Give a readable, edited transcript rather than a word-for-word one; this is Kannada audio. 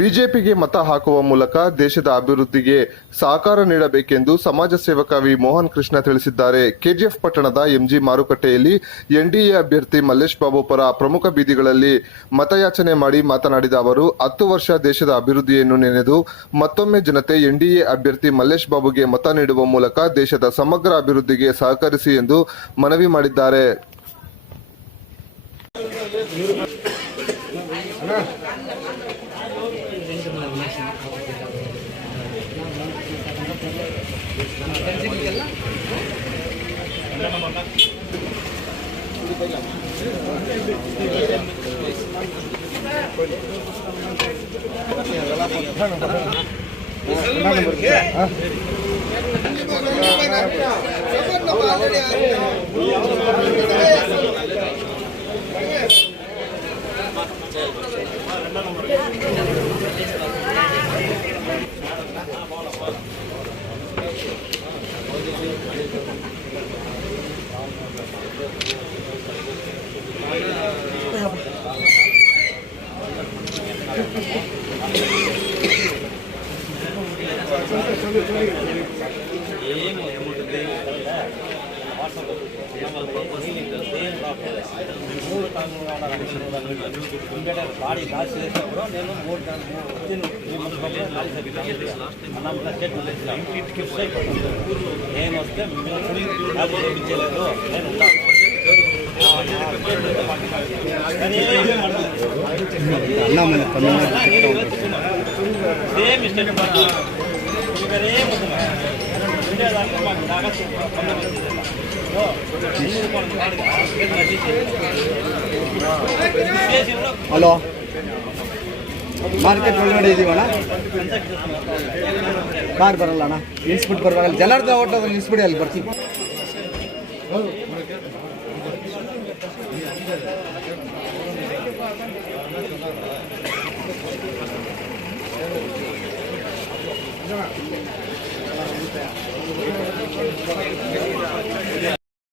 ಬಿಜೆಪಿಗೆ ಮತ ಹಾಕುವ ಮೂಲಕ ದೇಶದ ಅಭಿವೃದ್ಧಿಗೆ ಸಹಕಾರ ನೀಡಬೇಕೆಂದು ಸಮಾಜ ಸೇವಕ ವಿ ಮೋಹನ್ ಕೃಷ್ಣ ತಿಳಿಸಿದ್ದಾರೆ. ಕೆಜಿಎಫ್ ಪಟ್ಟಣದ ಎಂಜಿ ಮಾರುಕಟ್ಟೆಯಲ್ಲಿ ಎನ್ಡಿಎ ಅಭ್ಯರ್ಥಿ ಮಲ್ಲೇಶ್ ಬಾಬು ಪರ ಪ್ರಮುಖ ಬೀದಿಗಳಲ್ಲಿ ಮತಯಾಚನೆ ಮಾಡಿ ಮಾತನಾಡಿದ ಅವರು, 10 ವರ್ಷ ದೇಶದ ಅಭಿವೃದ್ಧಿಯನ್ನು ನೆನೆದು ಮತ್ತೊಮ್ಮೆ ಜನತೆ ಎನ್ಡಿಎ ಅಭ್ಯರ್ಥಿ ಮಲ್ಲೇಶ್ ಬಾಬುಗೆ ಮತ ನೀಡುವ ಮೂಲಕ ದೇಶದ ಸಮಗ್ರ ಅಭಿವೃದ್ಧಿಗೆ ಸಹಕರಿಸಿ ಎಂದು ಮನವಿ ಮಾಡಿದ್ದಾರೆ. ಹಲೋ, ಮಾರ್ಕೆಟ್ ಒಳಗಡೆ ಇದೀವಣ್ಣ. ಕಾರ್ ಬರಲ್ಲ ಅಣ್ಣ, ನಿಲ್ಸ್ಬಿಟ್ಟು ಬರ್ಬೇಕಲ್ಲ. ಜನಾರ್ದನ ಹೋಟೆಲ್ ನಿಲ್ಸ್ಬಿಡಿ, ಅಲ್ಲಿ ಬರ್ತೀವಿ.